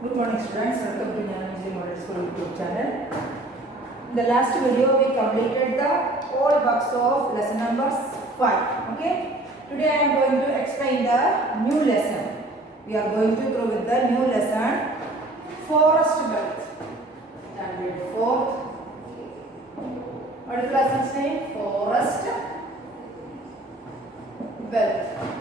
Good morning students, welcome to Jnana Music Model School YouTube channel. In the last video we completed the old works of lesson number 5. Okay. Today I am going to explain the new lesson. We are going to go with the new lesson Forest Wealth. Standard 4. What is the lesson's name? Forest Wealth.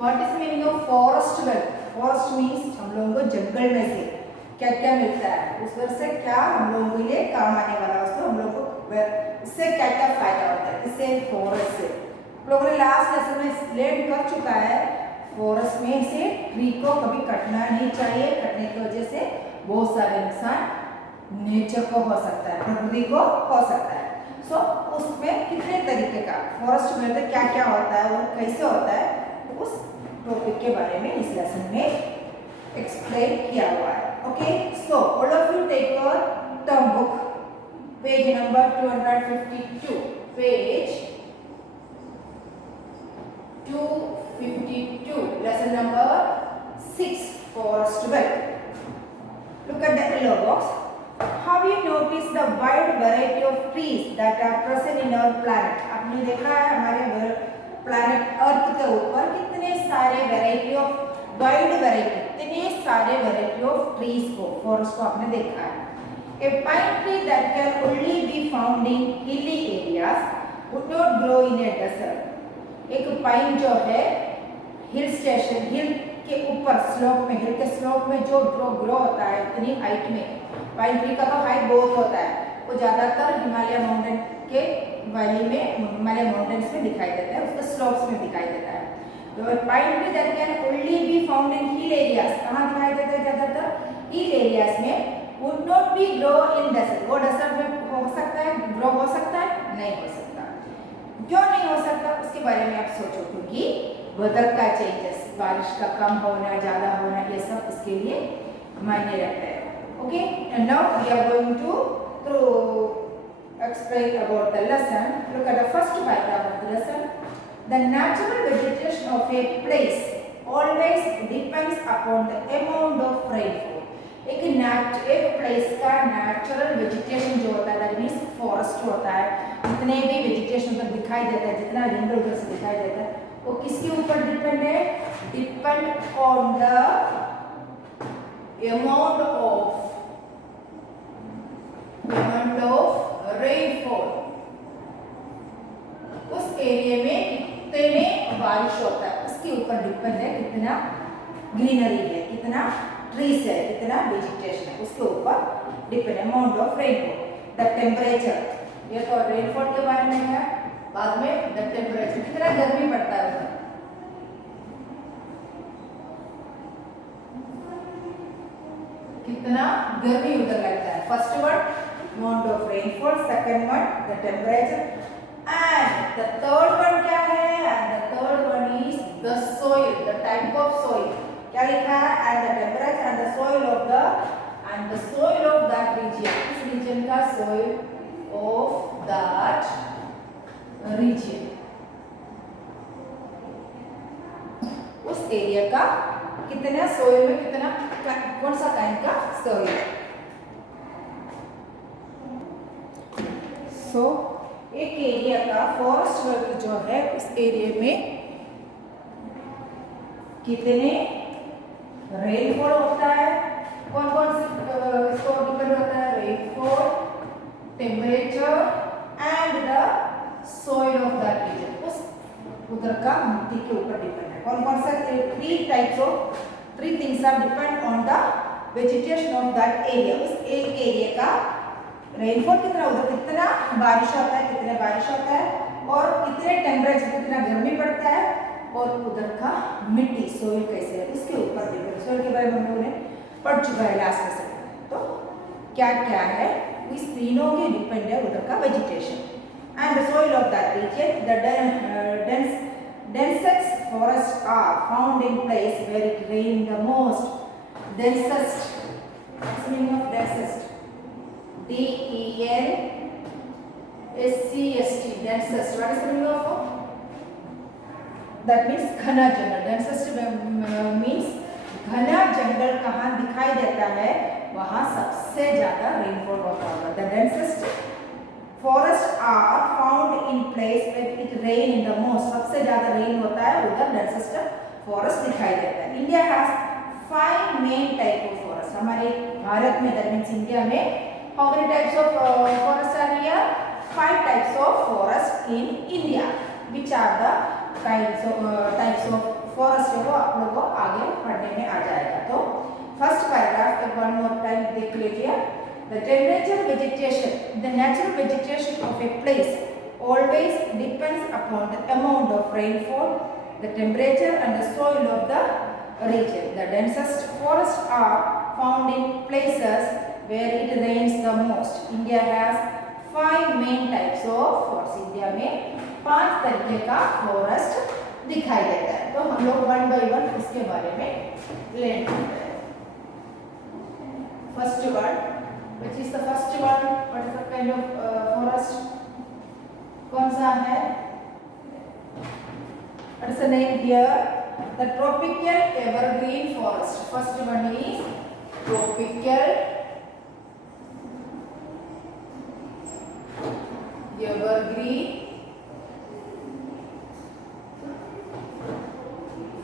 What is the meaning of forest wealth? Forest means हम लोगों को जंगल में से क्या क्या मिलता है, उस वर्ष से क्या हम लोगों के लिए काम आने वाला वस्तु, हम लोगों को इससे क्या क्या फायदा होता है, इससे फॉरेस्ट से हम लोगों ने लास्ट लेसन में लर्न कर चुका है। फॉरेस्ट में से ट्री को कभी कटना नहीं चाहिए, कटने की वजह से बहुत सारे नुकसान नेचर को हो सकता है, प्रकृति को हो सकता है। सो उसमें कितने तरीके का फॉरेस्ट में क्या क्या होता है और कैसे होता है, उस टॉपिक के बारे में इस लेसन में एक्सप्लेन किया हुआ है। Okay, so all of you take your term book, page number 252, page 252, lesson number 6, forest wealth. Look at the yellow box. Have you noticed the wide variety of trees that are present in our planet? आपने देखा है हमारे planet earth के ऊपर कितने सारे variety of wide variety, इतने सारे वैरायटी ऑफ ट्रीज को, फॉरेस्ट को आपने देखा है। A pine tree that can only be found in hilly areas would not grow in a desert. एक पाइन जो है हिल स्टेशन, हिल के ऊपर स्लोप में, हिल के स्लोप में जो ग्रो होता है इतनी हाइट में, पाइन ट्री का तो हाइट बहुत होता है, वो ज्यादातर हिमालय माउंटेन के वैली में, हिमालय माउंटेन्स में दिखाई देता है, उसके स्लोप्स में दिखाई देता है। तो pine tree that can only be found in hill areas, कहाँ दिखाई देता है ज्यादातर? हिल एरियाज में। Would not be grow in desert, वो डेजर्ट में हो सकता है, ग्रो हो सकता है? नहीं हो सकता। क्यों नहीं हो सकता उसके बारे में आप सोचो, क्योंकि वेदर का चेंजेस, बारिश का कम होना, ज्यादा होना, ये सब इसके लिए मायने रखता है। Okay, and now we are going to explain about the lesson. Look at the first paragraph of the lesson. The natural vegetation of a place always depends upon the amount of rainfall. एक place का natural vegetation जो होता है, that means forest होता है, जितने भी vegetation उधर दिखाई देता है, जितना इधर उधर से दिखाई देता है, वो किसके ऊपर डिपेंड है? Depend on the amount of rainfall. उस एरिया में कितने बारिश होता है उसके ऊपर डिपेंड है, कितना ग्रीनरी है, कितना ट्रीज है, कितना वेजिटेशन है, उसके ऊपर डिपेंड है। Amount of rainfall, the temperature, ये तो रेनफॉल के बारे में है, बाद में द टेम्परेचर, कितना गर्मी पड़ता है उधर, कितना गर्मी उधर लगता है। First word amount of rainfall, second one the temperature, and the third one क्या है? And the third one is the soil, the type of soil, क्या लिखा है? And the temperature and the soil of that region, इस region का soil of that region, उस area का कितना सोइल में, कितना कौन सा काइंड का सोइल है। सो एक एरिया का फॉरेस्ट वेल्थ जो है, उस एरिया में कितने रेनफॉल होता है, कौन कौन से इसको डिपेंड होता है? Rainfall, temperature and the soil of that region, उस उधर का मिट्टी के ऊपर डिपेंड है। कौन कौन सा? Three things are depend on the vegetation of that area. उस एक एरिया का रेनफॉल कितना, उधर कितना बारिश होता है, कितने बारिश होता है, और कितने टेम्परेचर, कितना गर्मी पड़ता है, और उधर का मिट्टी, सोइल कैसे है, उसके ऊपर डिपेंड। सोइल के बारे में हम लोगों ने पढ़ चुका है लास्ट में से, तो क्या क्या है, इस तीनों के डिपेंड है उधर का vegetation. And the soil of that region, the densest forests are found in place where it rain the most. Densest, what's the meaning of densest? DENSCEST, densest. What is the meaning of that means घना जंगल। Densest means घना जंगल कहाँ दिखाई देता है, वहाँ सबसे ज्यादा rainfall होता होगा। The densest forest are found in place where it rain in the most, सबसे ज्यादा रेन होता है उधर डेंसेस्ट फॉरेस्ट दिखाई देता है। India has 5 main type of forest, हमारे भारत में दैट मीन्स इंडिया में how many types of forest are here, 5 types of forest in India. Which are the types of forest, वो आप लोगों को आगे पढ़ने में आ जाएगा। तो फर्स्ट पैराग्राफ एक वन मोर टाइम देख लीजिए। The temperature vegetation, the natural vegetation of a place always depends upon the amount of rainfall, the temperature and the soil of the region. The densest forests are found in places where it rains the most. India has 5 main types of forests. India में 5 तरीके का forest दिखाई देता है। तो हम लोग one by one इसके बारे में लर्न करते हैं। First one, which is the first one, what is the kind of forest? कौन सा है? What is the name here? The tropical evergreen forest. First one is tropical evergreen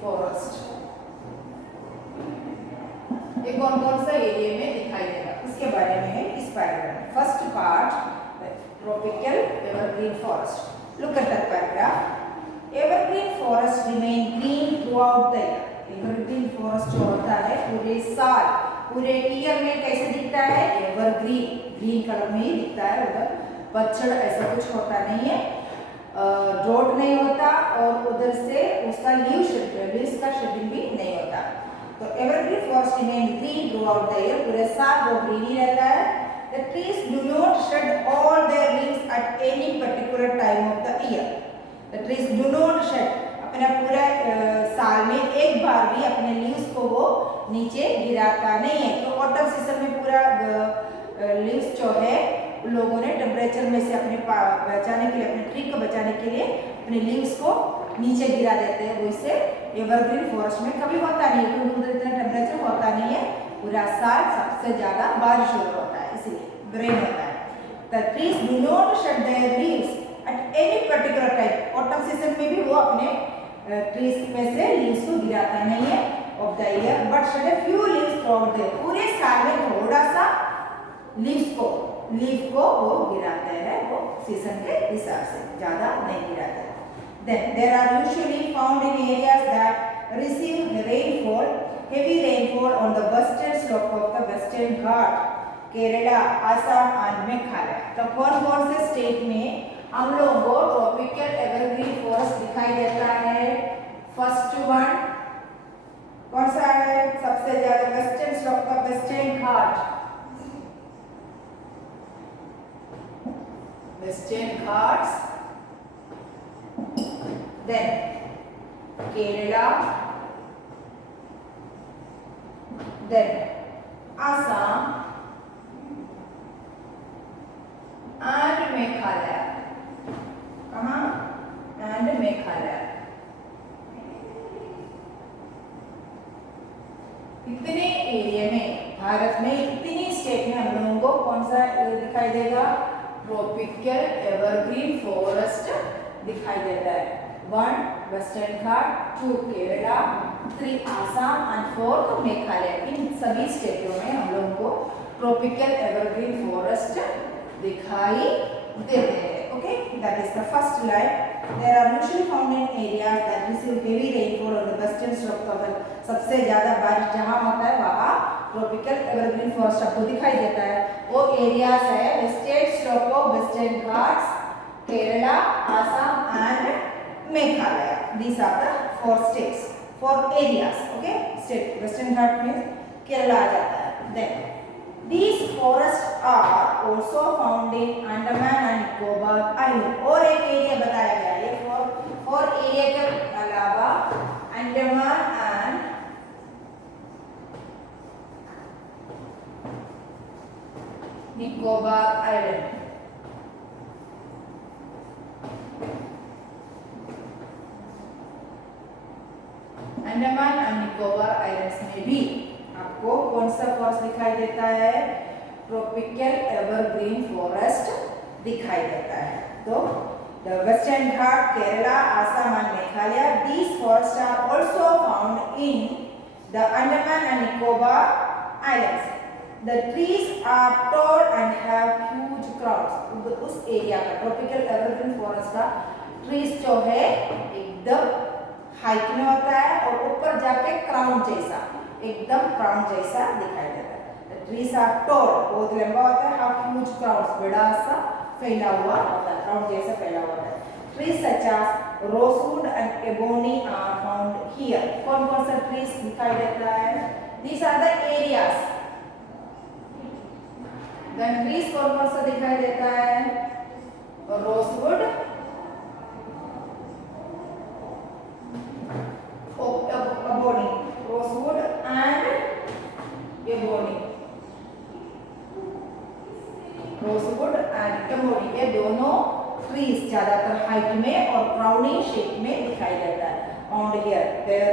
forest. ये कौन कौन सा एरिया में दिखाई देगा इसके बारे में है इस paragraph. First part, tropical evergreen forest. Look at that paragraph. Evergreen forest remain green throughout the year. Evergreen forest जो होता है पूरे साल, पूरे ईयर में कैसे दिखता है? एवरग्रीन, ग्रीन कलर में ही दिखता है। उधर पतझड़ ऐसा कुछ होता नहीं है, ड्रॉट नहीं होता और उधर से उसका लीव्स का शेडिंग भी नहीं होता। तो evergreen forest remain green through out the year, पूरे साल वो ग्रीन ही रहता है। The trees do not shed all their leaves at any particular time of the year. The trees do not shed, अपना पूरा साल में एक बार भी अपने लीव्स को वो नीचे गिराता नहीं है। तो ऑटम सीजन में पूरा लीव्स जो है लोगों ने टेम्परेचर में से अपने बचाने के लिए, अपने ट्री को बचाने के लिए अपने लीव्स को नीचे गिरा देते हैं। वो इससे एवरग्रीन फॉरेस्ट में कभी होता नहीं है क्योंकि उधर इतना टेम्परेचर होता नहीं है, पूरा साल सबसे ज्यादा बारिश होता है, इसलिए रेन होता है। The trees do not shed their leaves at any particular time. Autumn season में भी वो अपने ट्रीज में से लीव्स को गिराता नहीं है of the year, but shed a few leaves throughout the year. पूरे साल में थोड़ा सा लीफ को वो गिराते हैं, वो सीजन के हिसाब से, ज्यादा नहीं गिराते। Then there are usually found in areas that receive rainfall, heavy rainfall on the western slope of the Western Ghat, Kerala, Assam और मेघालय। तो कौन कौन से स्टेट में हम लोगों को ट्रॉपिकल एवरग्रीन फॉरेस्ट दिखाई देता है? फर्स्ट वन कौन सा है? सबसे ज्यादा वेस्टर्न स्लोप का western Ghat, western Ghats, then Kerala, then Assam and Meghalaya. कहाँ? and मेघालय। इतने एरिया में, भारत में इतनी स्टेट में हम लोगों को कौन सा दिखाई देगा? ट्रॉपिकल एवरग्रीन फॉरेस्ट दिखाई देता है। 1 वेस्टर्न घाट, 2 केरला, 3 आसाम एंड 4 मेघालय। इन सभी स्टेटों में हम लोगों को ट्रॉपिकल एवरग्रीन फॉरेस्ट दिखाई देते हैं। Okay, that is the first line. There are usually found in areas that receive heavy rainfall on the western slope of the, सबसे ज्यादा बारिश जहां होता है वहां ट्रॉपिकल एवरग्रीन फॉरेस्ट आपको दिखाई देता है। वो एरियाज है western slope of western Ghats, Kerala, Assam and Meghalaya. These are the 4 states, 4 areas. Okay, state western Ghat में केरला आ जाता है। Then these forests are also found in Andaman and Nicobar Island. और एक एरिया बताया गया है, फोर एरिया के अलावा Andaman and Nicobar island. Andaman and Nicobar islands में भी आपको कौन सा फॉरेस्ट दिखाई देता है? ट्रॉपिकल एवरग्रीन फॉरेस्ट दिखाई देता है। तो the western Ghat, Kerala, Assam and Meghalaya, these forests are also found in the Andaman and Nicobar Islands. The trees are tall and have huge crowns. उस एरिया का ट्रॉपिकल एवरग्रीन फॉरेस्ट का ट्रीज जो है एकदम हाइट में होता है और ऊपर जाके क्राउन जैसा, एकदम क्राउन जैसा दिखाई देता है। The trees are tall, बहुत लंबा होता है, have huge crowns, बड़ा सा फैला हुआ होता है, क्राउन जैसा फैला हुआ होता है। Trees such as rosewood and ebony are found here. कौन कौन सा ट्रीज दिखाई देता है? These are the areas. Then trees कौन कौन सा दिखाई देता है? Rosewood, ebony, rosewood and ebony, rosewood and ebony, ये दोनों ट्रीज ज्यादातर हाइट में और क्राउनी शेप में दिखाई देता है। Found here, their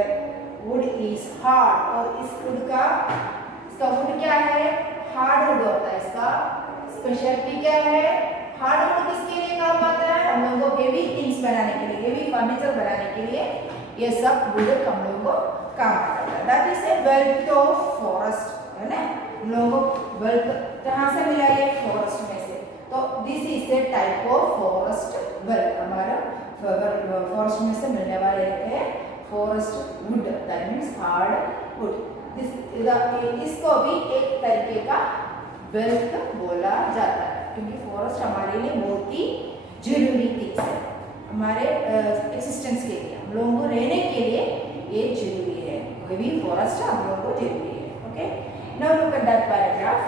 wood is hard, और इस वुड का, इसका वुड क्या है? हार्ड वुड होता है। इसका स्पेशलिटी क्या है? हार्ड वुड किसके लिए काम आता है? हम लोगों को हेवी थिंग्स बनाने के लिए, हेवी फर्नीचर बनाने के लिए ये सब वुड हम लोगों को काम आता है। That is a wealth of forest, है ना? हम लोगों को वेल्थ कहाँ से मिला? ये फॉरेस्ट में से। तो this is a type of forest wealth. हमारा फॉरेस्ट में से मिलने वाले है forest would, that means hard would. इसको भी एक तरीके का वेल्थ बोला जाता है, क्योंकि फॉरेस्ट हमारे लिए बहुत ही जरूरी चीज है, हमारे एक्सिस्टेंस के लिए, हम लोगों को रहने के लिए ये जरूरी है। कोई भी फॉरेस्ट हम लोगों को जरूरी है। Okay, now look at that paragraph.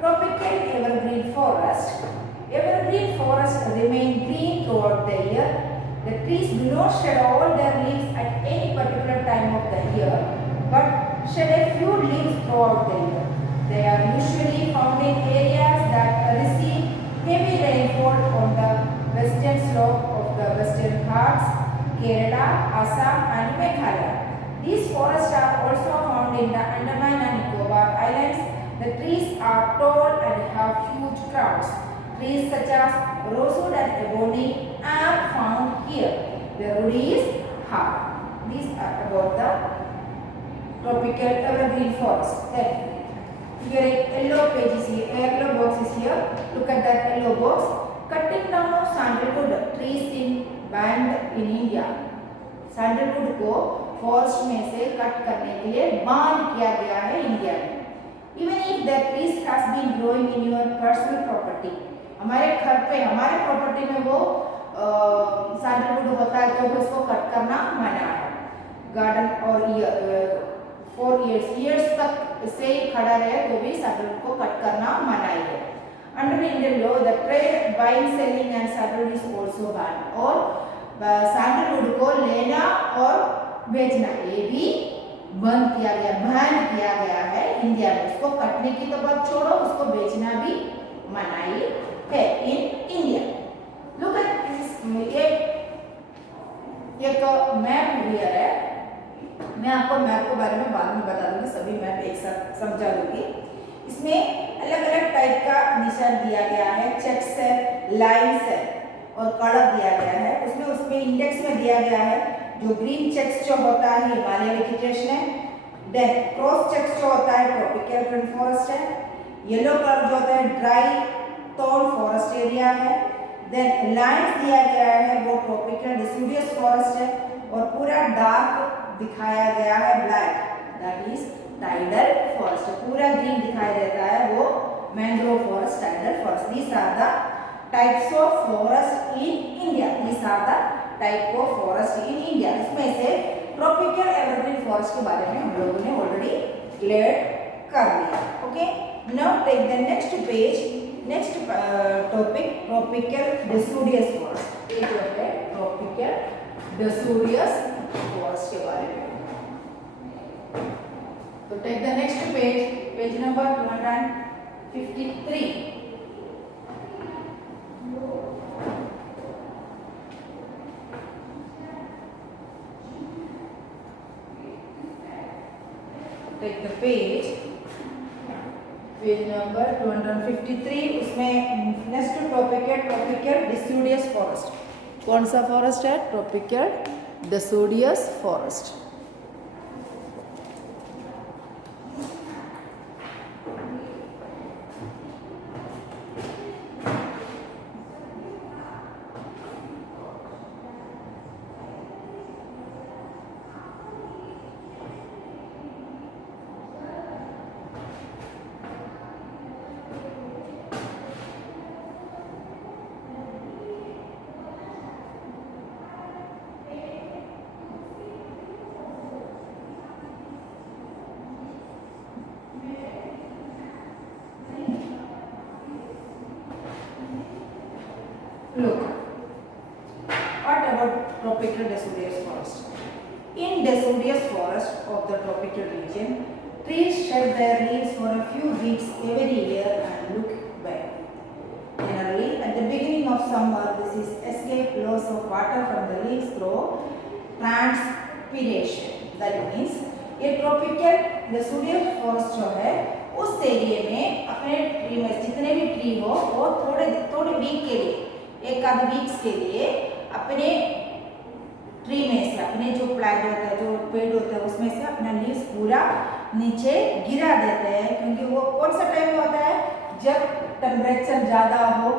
Tropical evergreen forest, evergreen forests remain green throughout the year. The trees do not shed all their leaves at any particular time of the year, but shed a few leaves throughout the year. They are usually found in areas that receive heavy rainfall on the western slope of the Western Ghats, Kerala, Assam and Meghalaya. These forests are also found in the Andaman and Nicobar Islands. The trees are tall and have huge crowns. Trees such as rosewood and ebony are found here. The wood is hard. These are about the tropical evergreen forest. Then here a yellow page is here, a yellow box is here. Look at that yellow box. Cutting down of sandalwood trees in banned in India. Sandalwood को forest में से cut करने के लिए ban किया गया है India में। Even if the trees has been growing in your personal property, हमारे घर पे, हमारे प्रॉपर्टी में वो सैंडलवुड होता है तो उसको कट करना मना है। गार्डन और 4 years तक इसे खड़ा रहे तो भी सैंडलवुड को कट करना मना है। Under Indian law, the trade, buying, selling and sandalwood is also banned. और सैंडलवुड को लेना और बेचना ये भी बंद किया गया, बैन किया गया है इंडिया में। उसको कटने की तो बात छोड़ो, उसको बेचना भी मनाही है in India. Look at this, ये एक मैप हियर है। मैं आपको मैप के बारे में बाद में बता दूंगी, सभी मैप एक साथ समझा दूंगी। इसमें अलग अलग टाइप का निशान दिया गया है, चेक्स है, लाइन्स है और कलर दिया गया है। उसमें इंडेक्स में दिया गया है जो ग्रीन चेक्स जो होता है हिमालय वेजिटेशन है, देन क्रॉस चेक्स जो होता है ट्रॉपिकल रेन फॉरेस्ट है, येलो कलर जो होता है ड्राई टॉल फॉरेस्ट एरिया है, देन लाइन्स दिया गया है वो ट्रॉपिकल डिसिडियस फॉरेस्ट है और पूरा डार्क दिखाया गया है black, that is tidal forest. पूरा ग्रीन दिखाई देता है वो mangrove forest, tidal forest. These are the types of forest in India. These are the type of forest in India. इसमें से ट्रॉपिकल एवरग्रीन फॉरेस्ट के बारे में हम लोगों ने ऑलरेडी क्लियर कर लिया। Okay, now take the next page, next topic tropical deciduous forest. ये जो है ट्रॉपिकल डिसिडियस फॉरेस्ट के बारे में। तो take the next page, page number 253। Take the page number 253। उसमें नेक्स्ट टॉपिक है ट्रॉपिकल डिसिडुअस फॉरेस्ट। कौन सा फॉरेस्ट है? Tropical deciduous forest. Look, what about tropical deciduous forest? In deciduous forest of the tropical region, trees shed their leaves for a few weeks every year and look bare. Generally, at the beginning of summer, this is escape loss of water from the leaves through transpiration. That means ये tropical deciduous forest जो है उस area में अपने tree में जितने भी tree हो वो थोड़े वीक के लिए, एक आध वीक्स के लिए अपने ट्री में से, अपने जो प्लांट होता है, जो पेड़ होता है, उसमें से अपना लीव्स पूरा नीचे गिरा देते हैं। क्योंकि वो कौन सा टाइम में होता है? जब टेम्परेचर ज़्यादा हो,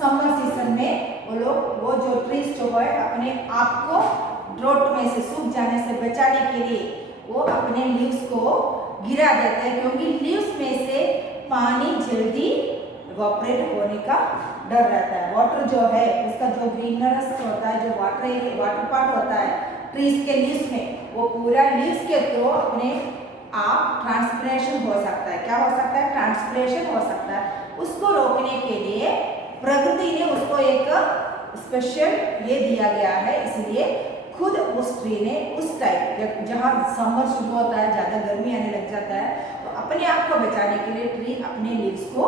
समर सीजन में वो लोग वो जो ट्रीज जो है अपने आप को ड्रॉट में से, सूख जाने से बचाने के लिए वो अपने लीव्स को गिरा देते हैं। क्योंकि लीव्स में से पानी जल्दी इवैपोरेट होने का डर रहता है। वाटर जो है उसका जो ग्रीननेस होता है, जो वाटर पार्ट होता है ट्रीज के लीव्स में, वो पूरा लीव्स के थ्रू अपने आप ट्रांसपिरेशन हो सकता है। क्या हो सकता है? ट्रांसपिरेशन हो सकता है। उसको रोकने के लिए प्रकृति ने उसको एक स्पेशल ये दिया गया है। इसलिए खुद उस ट्री ने उस टाइम जहाँ समर शुरू होता है, ज़्यादा गर्मी आने लग जाता है, तो अपने आप को बचाने के लिए ट्री अपने लीव्स को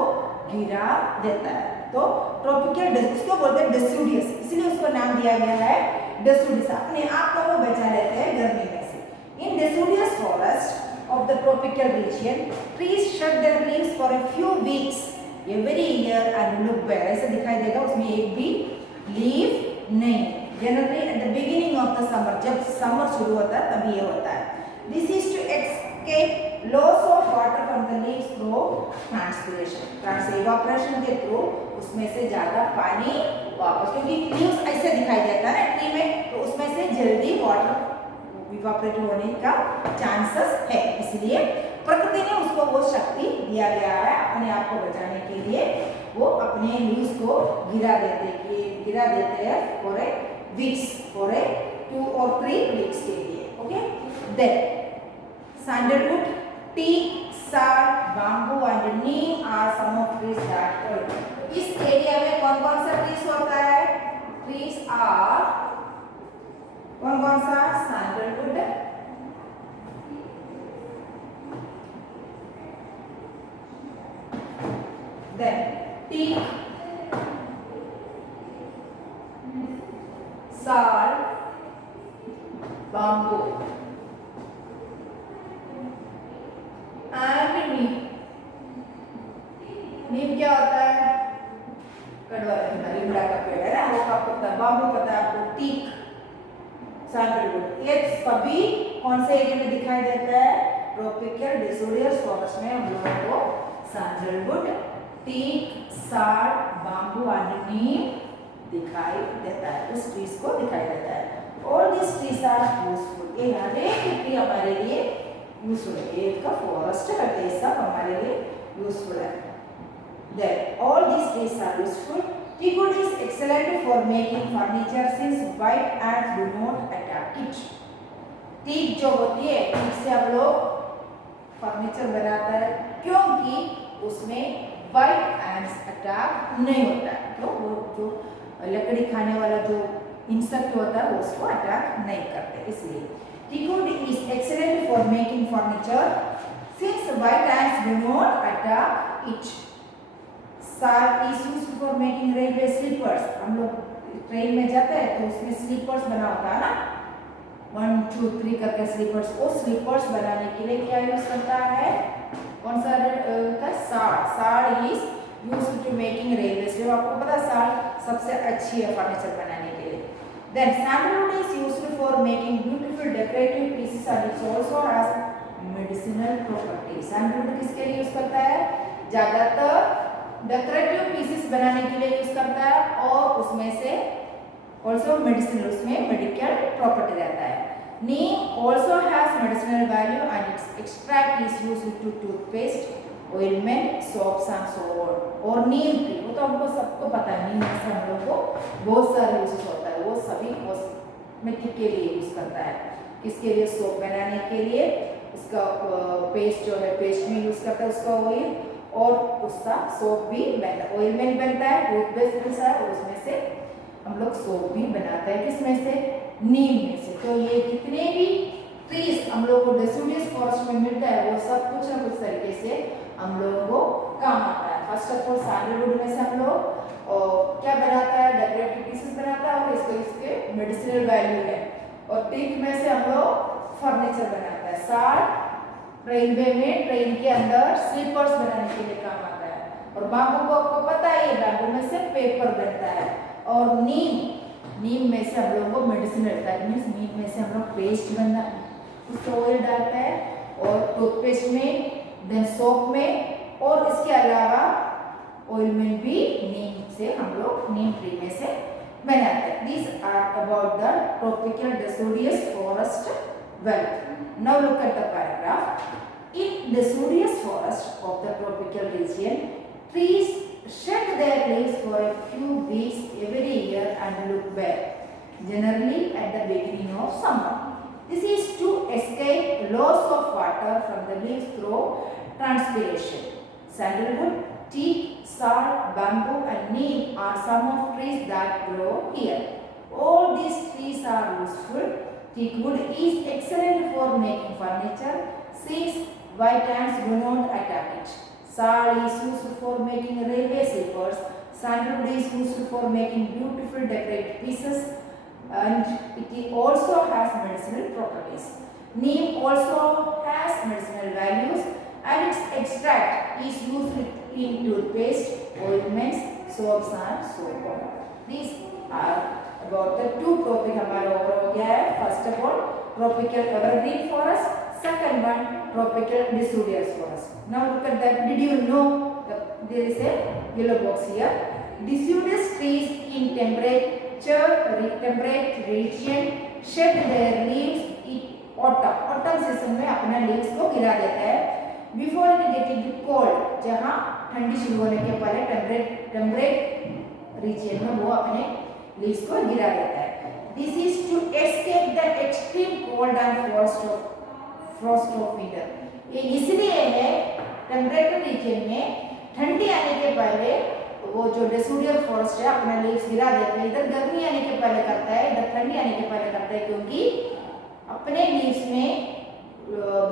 गिरा देता है। तो ट्रॉपिकल इसको बोलते हैं डिसिडुअस, इसलिए उसको नाम दिया गया है डिसिडुअस। अपने आप को वो बचा लेते हैं गर्मी में से। In deciduous forest of the tropical region, trees shed their leaves for a few weeks every year and look bare. ऐसे दिखाई देगा, उसमें एक भी लीव नहीं। Generally at the beginning of the summer, जब समर शुरू होता है तब ये होता है। This is to escape loss of water from the leaves through transpiration. Evaporation के थ्रू उसमें से ज़्यादा पानी वापस, क्योंकि लीव्स ऐसे दिखाई देता है ना ट्री में, तो उसमें से जल्दी वाटर इवैपोरेट होने का चांसेस है। इसलिए प्रकृति ने उसको वो शक्ति दिया गया है अपने आप को बचाने के लिए। वो अपने लीव्स को गिरा देते हैं for a weeks, for a 2 or 3 weeks के लिए। Okay, then sandalwood, teak, sal, bamboo and neem are some of trees that grow. इस एरिया में कौन कौन सा ट्रीज होता है? ट्रीज आर कौन कौन सा? Sandalwood, then teak, sal, bamboo and neem. Neem क्या होता है? कड़वा लिमड़ा का पेड़ है ना, वो आपको पता है। बाम्बू पता है आपको, टीक, सैंडलवुड, ये सभी कौन से एरिया में दिखाई देता है? ट्रॉपिकल डिसिडुअस फॉरेस्ट में हम लोगों को sandalwood, teak, sal, bamboo and neem दिखाई देता है। उस ट्रीज को दिखाई देता है। All this trees are useful. ये हर एक ट्री हमारे लिए यूजफुल है। एक का फॉरेस्ट है, ये सब हमारे लिए यूजफुल है। Then all these trees are useful. Teakwood is excellent for making furniture since white ants do not attack it. teak जो होती है, teak से हम लोग फर्नीचर बनाता है क्योंकि उसमें white ants अटैक नहीं होता है। तो वो जो लकड़ी खाने वाला जो इंसेक्ट होता है वो उसको अटैक नहीं करते। इसलिए teakwood is excellent for making furniture since white ants do not attack it. Sal is used for making railway sleepers. हम लोग ट्रेन में जाते हैं तो उसमें स्लीपर्स बना होता है ना, 1 2 3 करके स्लीपर्स, वो स्लीपर्स बनाने के लिए क्या यूज करता है, कौन सा का साड़ is used to making railway sleeper. आपको पता है साड़ सबसे अच्छी है फर्नीचर बनाने के लिए। Then sandalwood is used for making beautiful decorative pieces and it's also has medicinal properties. Sandalwood किसके लिए यूज करता है, ज्यादातर डेकोरेटिव पीसेस बनाने के लिए यूज करता है और उसमें से ऑल्सो मेडिसिनल, उसमें मेडिकल प्रॉपर्टी रहता है। Neem also has medicinal value and its extract is used to toothpaste, ointment, soaps and so on. और नीम ट्री, वो तो हमको सबको पता है, नीम से हम लोग को बहुत सारे यूजेस होता है, वो सभी कॉस्मेटिक के लिए यूज करता है। किसके लिए, सोप बनाने के लिए, उसका पेस्ट जो है पेस्ट में यूज करता है उसका ऑयल, और उसका सोप भी बनता है, ऑइलमेंट बनता है, टूथपेस्ट बनता है, और उसमें से हम लोग सोप भी बनाते हैं, किसमें से, नीम में से। तो ये कितने भी ट्रीज हम लोग को डेसिडुअस फॉरेस्ट में मिलता है वो सब कुछ ना कुछ तरीके से हम लोगों को काम आता है। फर्स्ट ऑफ ऑल सैंडलवुड में से हम लोग क्या बनाता है, डेकोरेटिव पीसेस बनाता है और इसके मेडिसिनल वैल्यू है। और टीक में से हम लोग फर्नीचर बनाता है। साड़ रेलवे में ट्रेन के अंदर स्लीपर्स बनाने के लिए काम आता है। और बाम्बू को आपको पता है, बाम्बू में से पेपर बनता है। और नीम में से हम लोगों को मेडिसिन रहता है, मीन्स नीम में से हम लोग पेस्ट बनना, उसका ऑयल डालता है, और टूथपेस्ट में, देन सोप में, और इसके अलावा ऑयल में भी नीम से हम लोग नीम ट्री में से बनाते हैं। These are about the tropical deciduous forest wealth. Now look at the paragraph. In deciduous forest of the tropical region, trees shed their leaves for a few weeks every year and look bare, generally at the beginning of summer. This is to escape loss of water from the leaves through transpiration. Sandalwood, teak, sal, bamboo and neem are some of trees that grow here. All these trees are useful. Teak wood is excellent for making furniture since white ants do not attack it. Sal is used for making railway sleepers. Sandalwood is used for making beautiful decorative pieces, and it also has medicinal properties. Neem also has medicinal values, and its extract is used in toothpaste, ointments, soaps and so on. These are about the two topic हमारा over हो गया है. First of all, tropical evergreen forest. Second one, tropical deciduous forest. Now look at that. Did you know that there is a yellow box here? Deciduous trees in temperate region shed their leaves in autumn. Autumn season में अपना leaves को गिरा देता है. Before it getting cold, जहाँ ठंडी शुरू होने के पहले temperate region में वो अपने leaves को गिरा देता है. This is to escape the extreme cold and frost of winter. ये इसलिए है टेम्परेचर रीजन में ठंडी आने के पहले वो जो डेसिडुअल फॉरेस्ट है अपना लीव्स गिरा देता है. इधर गर्मी आने के पहले करता है, इधर ठंडी आने के पहले करता है, क्योंकि अपने लीव्स में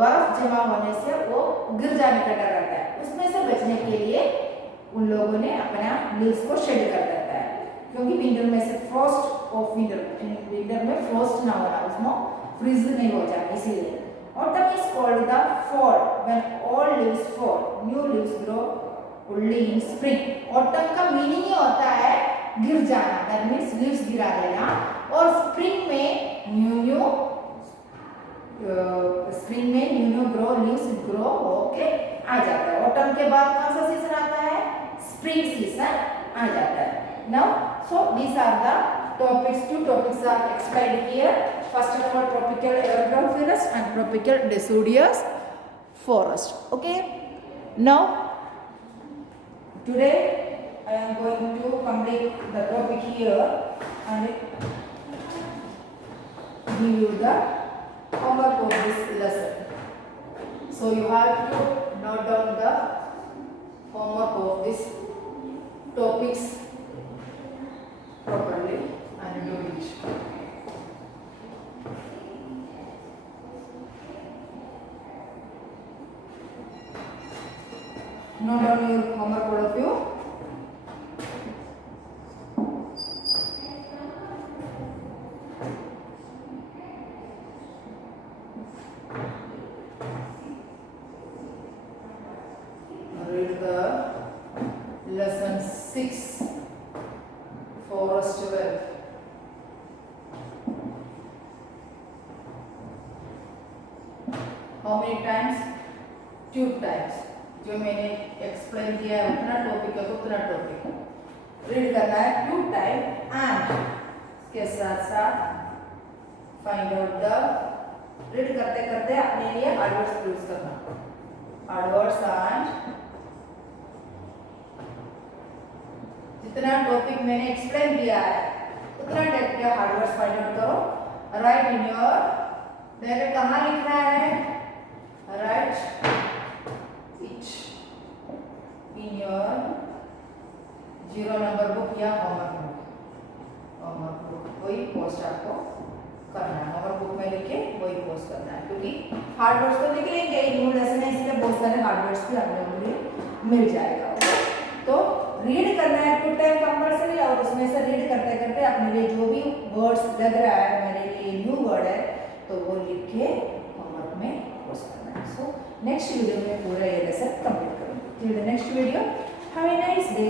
बर्फ जमा होने से वो गिर जाने का डर रहता है. उसमें से बचने के लिए उन लोगों ने अपना लीव्स को शेड कर देता है, क्योंकि विंटर में से फ्रॉस्ट ऑफ विंटर में फ्रॉस्ट ना होना, उसमें फ्रीज नहीं हो जाए, इसीलिए. Autumn is called the fall when all leaves fall. New leaves grow only in spring. Autumn का मीनिंग ये होता है गिर जाना, that means leaves गिरा देना. और spring में new grow leaves grow होके आ जाता है. Autumn के बाद कौन सा सीजन आता है? Spring season आ जाता है. Now, so these are the topics. Two topics are explained here. First of all, tropical evergreen forest and tropical deciduous forest. Okay. Now, today I am going to complete the topic here and give you the homework of this lesson. So you have to note down the homework of these topics properly and do it. Note down your homework, all of you. How many times, 2 times. जो मैंने explain किया है उतना topic है तो उतना topic read करना है 2 टाइम एंड के साथ साथ फाइंड आउट द, रीड करते करते अपने लिए एडवर्ड्स यूज करना, एडवर्ड्स एंड जितना टॉपिक मैंने एक्सप्लेन किया है उतना टाइप के एडवर्ड्स फाइंड आउट करो। राइट इन योर, देखो कहाँ लिखना है, right it in your 0 number book या होमवर्क बुक। होमवर्क बुक वही पोस्ट आपको करना है, होमवर्क बुक में लिख के वही पोस्ट करना है, क्योंकि हार्ड वर्ड्स तो लिख लेंगे, न्यू लेसन है इसलिए बहुत सारे हार्ड वर्ड्स भी आप लोगों को मिल जाएगा। तो रीड करना है 2 टाइम कंपल्सरी, और उसमें से रीड करते करते अपने लिए जो भी वर्ड्स लग रहा है मेरे लिए न्यू वर्ड है तो वो लिख के होमवर्क में पोस्ट करना है। सो नेक्स्ट वीडियो में पूरा ये लेसन कंप्लीट करूँगी। Till the next video, have a nice day.